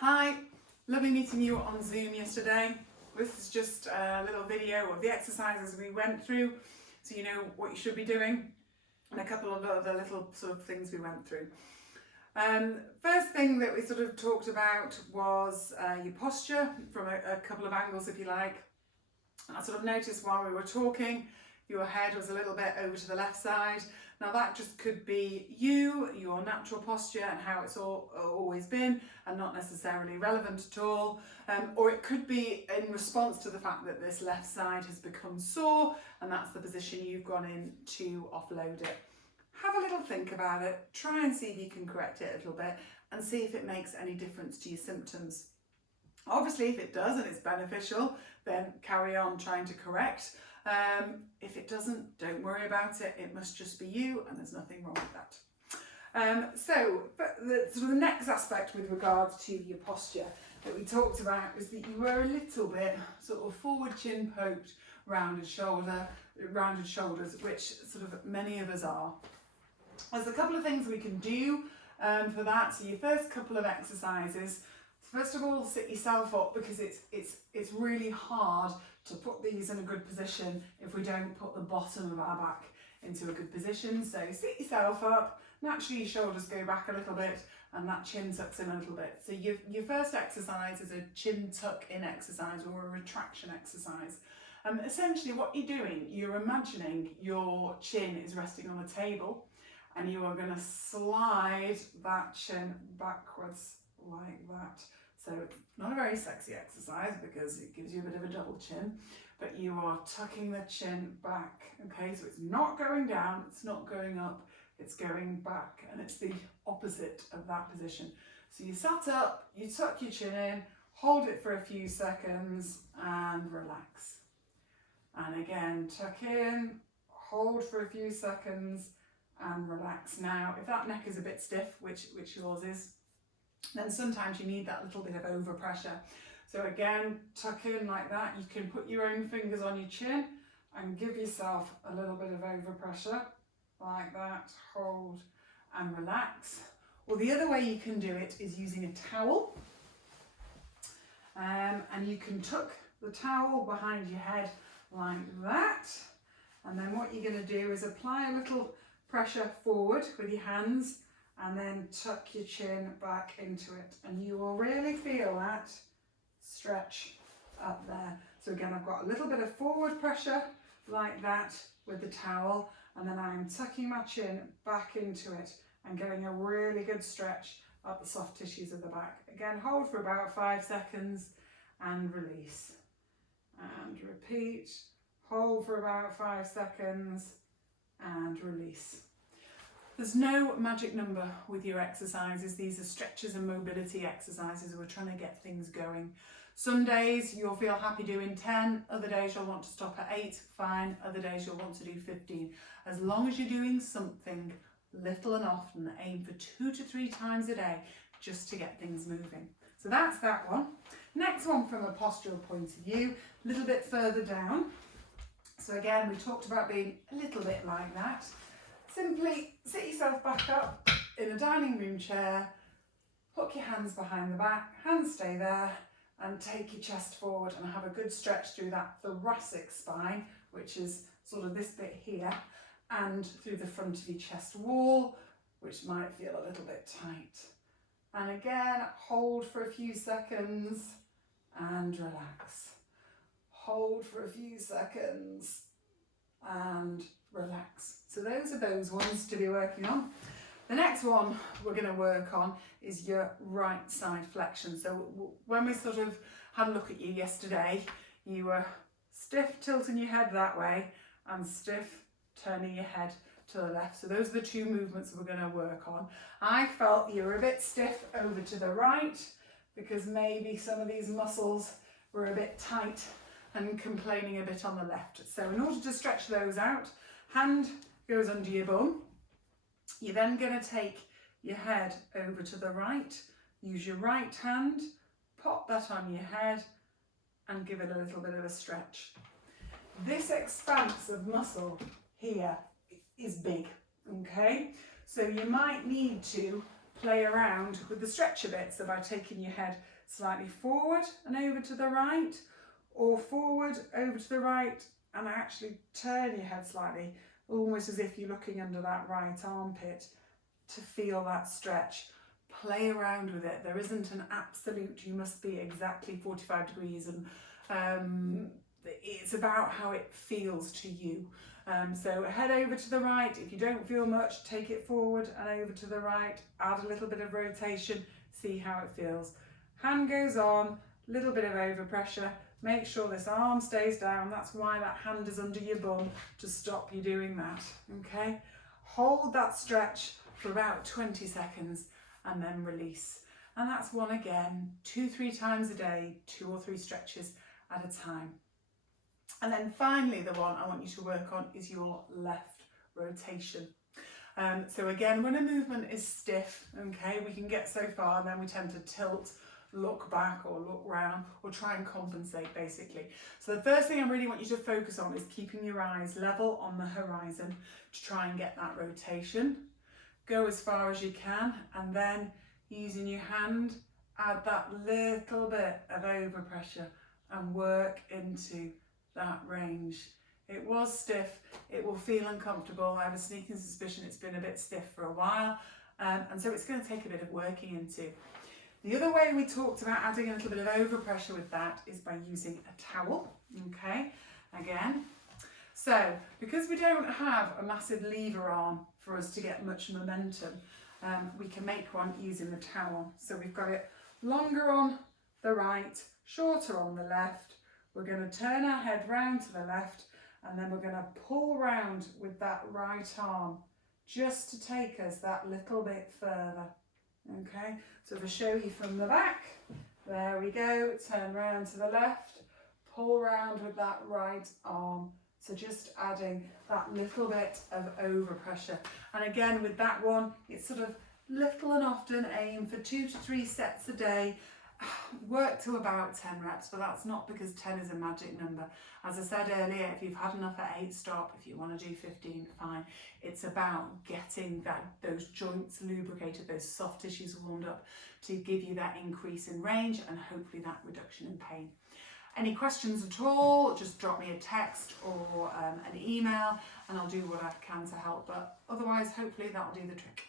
Hi, lovely meeting you on Zoom yesterday. This is just a little video of the exercises we went through, so you know what you should be doing, and a couple of other little sort of things we went through. First thing that we sort of talked about was your posture from a couple of angles, if you like. I sort of noticed while we were talking, your head was a little bit over to the left side. Now that just could be you, your natural posture and how it's always been and not necessarily relevant at all. Or it could be in response to the fact that this left side has become sore and that's the position you've gone in to offload it. Have a little think about it, try and see if you can correct it a little bit and see if it makes any difference to your symptoms. Obviously, if it does and it's beneficial, then carry on trying to correct. If it doesn't, don't worry about it. It must just be you and there's nothing wrong with that. But the next aspect with regards to your posture that we talked about is that you were a little bit sort of forward chin poked, rounded shoulders, which sort of many of us are. There's a couple of things we can do for that. So your first couple of exercises, first of all, sit yourself up because it's really hard to put these in a good position if we don't put the bottom of our back into a good position. So sit yourself up, naturally your shoulders go back a little bit and that chin tucks in a little bit. So your first exercise is a chin tuck in exercise or a retraction exercise. Essentially what you're doing, you're imagining your chin is resting on a table and you are going to slide that chin backwards like that. So it's not a very sexy exercise because it gives you a bit of a double chin, but you are tucking the chin back, okay? So it's not going down, it's not going up, it's going back, and it's the opposite of that position. So you sat up, you tuck your chin in, hold it for a few seconds and relax. And again, tuck in, hold for a few seconds and relax. Now, if that neck is a bit stiff, which yours is, then sometimes you need that little bit of overpressure. So again, tuck in like that. You can put your own fingers on your chin and give yourself a little bit of overpressure like that. Hold and relax. Or the other way you can do it is using a towel. And you can tuck the towel behind your head like that. And then what you're going to do is apply a little pressure forward with your hands and then tuck your chin back into it, and you will really feel that stretch up there. So again, I've got a little bit of forward pressure like that with the towel, and then I'm tucking my chin back into it and getting a really good stretch up the soft tissues of the back. Again, hold for about 5 seconds and release. And repeat, hold for about 5 seconds and release. There's no magic number with your exercises. These are stretches and mobility exercises. We're trying to get things going. Some days you'll feel happy doing 10, other days you'll want to stop at 8, fine. Other days you'll want to do 15. As long as you're doing something little and often, aim for 2 to 3 times a day just to get things moving. So that's that one. Next one from a postural point of view, a little bit further down. So again, we talked about being a little bit like that. Simply sit yourself back up in a dining room chair, hook your hands behind the back, hands stay there, and take your chest forward and have a good stretch through that thoracic spine, which is sort of this bit here, and through the front of your chest wall, which might feel a little bit tight. And again, hold for a few seconds and relax. Hold for a few seconds and relax. So those are those ones to be working on. The next one we're going to work on is your right side flexion. So when we sort of had a look at you yesterday, you were stiff tilting your head that way and stiff turning your head to the left. So those are the two movements we're going to work on. I felt you were a bit stiff over to the right because maybe some of these muscles were a bit tight and complaining a bit on the left. So in order to stretch those out, hand goes under your bum. You're then going to take your head over to the right, use your right hand, pop that on your head and give it a little bit of a stretch. This expanse of muscle here is big, okay? So you might need to play around with the stretch a bit. So by taking your head slightly forward and over to the right, or forward over to the right, and actually turn your head slightly, almost as if you're looking under that right armpit to feel that stretch. Play around with it. There isn't an absolute, you must be exactly 45 degrees, and it's about how it feels to you. So head over to the right. If you don't feel much, take it forward and over to the right. Add a little bit of rotation, see how it feels. Hand goes on, little bit of overpressure. Make sure this arm stays down. That's why that hand is under your bum, to stop you doing that, okay? Hold that stretch for about 20 seconds and then release. And that's one again, 2-3 times a day, 2 or 3 stretches at a time. And then finally, the one I want you to work on is your left rotation. So again, when a movement is stiff, okay, we can get so far and then we tend to tilt, look back or look round, or try and compensate basically. So the first thing I really want you to focus on is keeping your eyes level on the horizon to try and get that rotation. Go as far as you can, and then using your hand, add that little bit of overpressure and work into that range. It was stiff, it will feel uncomfortable. I have a sneaking suspicion it's been a bit stiff for a while, and so it's going to take a bit of working into. The other way we talked about adding a little bit of overpressure with that is by using a towel, okay, again. So, because we don't have a massive lever arm for us to get much momentum, we can make one using the towel. So we've got it longer on the right, shorter on the left. We're going to turn our head round to the left, and then we're going to pull round with that right arm just to take us that little bit further. Okay, so if I show you from the back, there we go, turn round to the left, pull round with that right arm. So just adding that little bit of overpressure. And again, with that one, it's sort of little and often, aim for 2 to 3 sets a day. Work to about 10 reps, but that's not because 10 is a magic number. As I said earlier, if you've had enough at 8, stop. If you want to do 15, fine. It's about getting those joints lubricated, those soft tissues warmed up to give you that increase in range and hopefully that reduction in pain. Any questions at all, just drop me a text or an email and I'll do what I can to help. But otherwise, hopefully that'll do the trick.